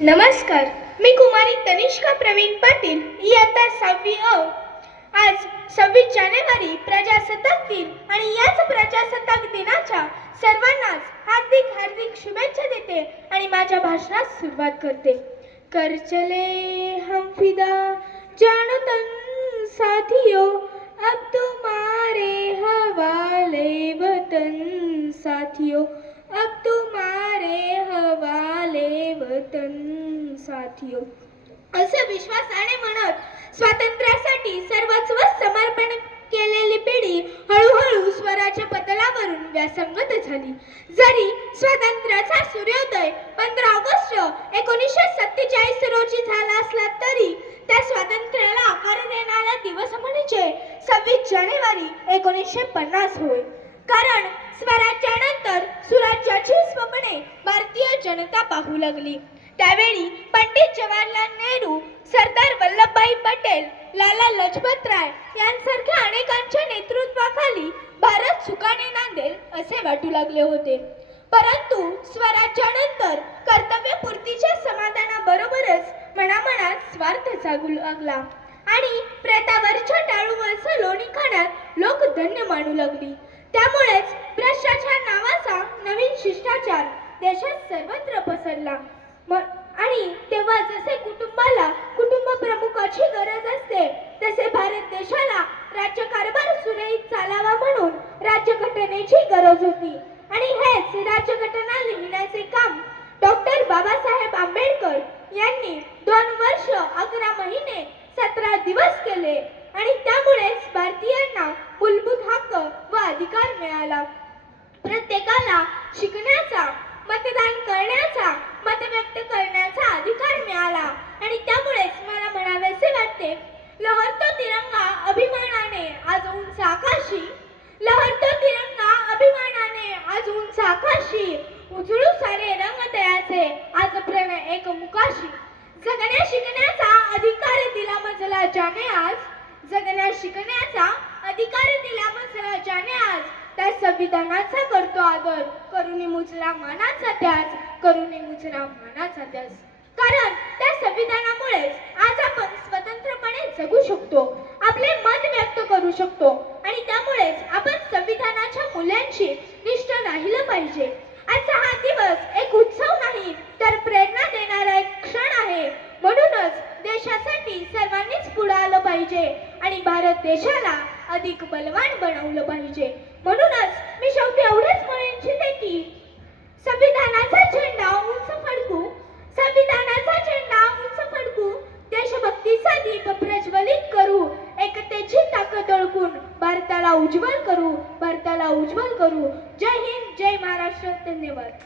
नमस्कार, मी कुमारी तनिष्का प्रवीण पाटील, इयत्ता 6वी अ. आज 26 जानेवारी प्रजासत्ताक दिन आणि याच प्रजासत्ताक दिनाच्या सर्वांनाच हार्दिक हार्दिक शुभेच्छा देते आणि माझ्या भाषणास सुरुवात करते. कर चले हम फिदा जानो तन साथियों, अब तुम्हारे हवाले वतन साथियों, अब तुम्हारे हवाले वतन साथियों. असे विश्वासाने म्हणत स्वातंत्र्यासाठी सर्वस्व समर्पण केलेली पिढी हळूहळू स्वराज्य पटलावरून व्यासंगत झाली. जरी स्वातंत्र्याचा सूर्योदय 15 ऑगस्ट 1947 रोजी झाला असला तरी त्या स्वातंत्र्याला आकार देणारा दिवस म्हणजे 26 जानेवारी 1950 होय. कारण स्वराज्यानंतर सुराज्याची स्वप्ने भारतीय जनता पाहू लागली. त्यावेळी पंडित जवाहरलाल नेहरू, सरदार वल्लभभाई पटेल, लाला लजपत राय यांसारख्या अनेकांच्या नेतृत्वाखाली भारत सुखाने नांदेल असे वाटू लागले होते. परंतु स्वराज्यानंतर कर्तव्यपूर्तीच्या समाधानाबरोबरच मनामनात स्वार्थ जागू लागला आणि प्रतावरच्या टाळूवरचं लोणी खाण्यात लोक धन्य मानू लागली. त्यामुळेच भ्रष्टाचार नावाचा नवीन शिष्टाचार देशात सर्वत्र पसरला. आणि तेव्हा जसे कुटुंबाला कुटुंब प्रमुखाची गरज असते, तसे भारत देशाला राज्यकारभार सुरळीत चालावा म्हणून राज्यघटनेची गरज होती. आणि हेच राज्यघटना लिहिण्याचे काम डॉक्टर बाबासाहेब आंबेडकर यांनी 2 वर्ष 11 महिने 17 दिवस केले आणि त्यामुळेच भारतीयांना मूलभूत हक्क व अधिकार मिळाला. प्रत्येकाला शिकण्याचा, मतदान करण्याचा, मत व्यक्त करण्याचा अधिकार मिळाला आणि त्यामुळेच मला म्हणावेसे वाटते, लहरतो तिरंगा अभिमानाने आज उंच आकाशी, लहरतो तिरंगा अभिमानाने आज उंच आकाशी, उजळू सारे रंग तयाचे आज प्रणय एक मुकाशी. जगण्या शिकण्याचा अधिकार दिला मजला ज्याने आज, जगण्या शिकण्याचा अधिकार दिला मजला ज्याने आज, त्या संविधानाचा करतो आदर, करुणी मुजला मानाचा त्यास, करुणी मुजला मानाचा त्यास. कारण त्या संविधानामुळेच आज आपण स्वतंत्रपणे जगू शकतो, आपले मत व्यक्त करू शकतो आणि त्यामुळेच आपण संविधानाच्या मूल्यांशी निष्ठ राहिलं पाहिजे. आजचा हा दिवस एक उत्सव नाही तर प्रेरणा देणारा एक क्षण आहे. म्हणूनच देशासाठी सर्वांनीच पुढे आलं पाहिजे आणि भारत देशाला अधिक बलवान बनवलं पाहिजे. म्हणूनच मी शेवटी एवढेच म्हणू इच्छिते की संविधानाचा झेंडा उंच फडकू, संविधानाचा झेंडा उंच फडकू, देशभक्तीचा दीप प्रज्वलित करू, एकतेची ताकद ओळखून भारताला उज्ज्वल करू, भारताला उज्ज्वल करू. जय हिंद, जय महाराष्ट्र. धन्यवाद.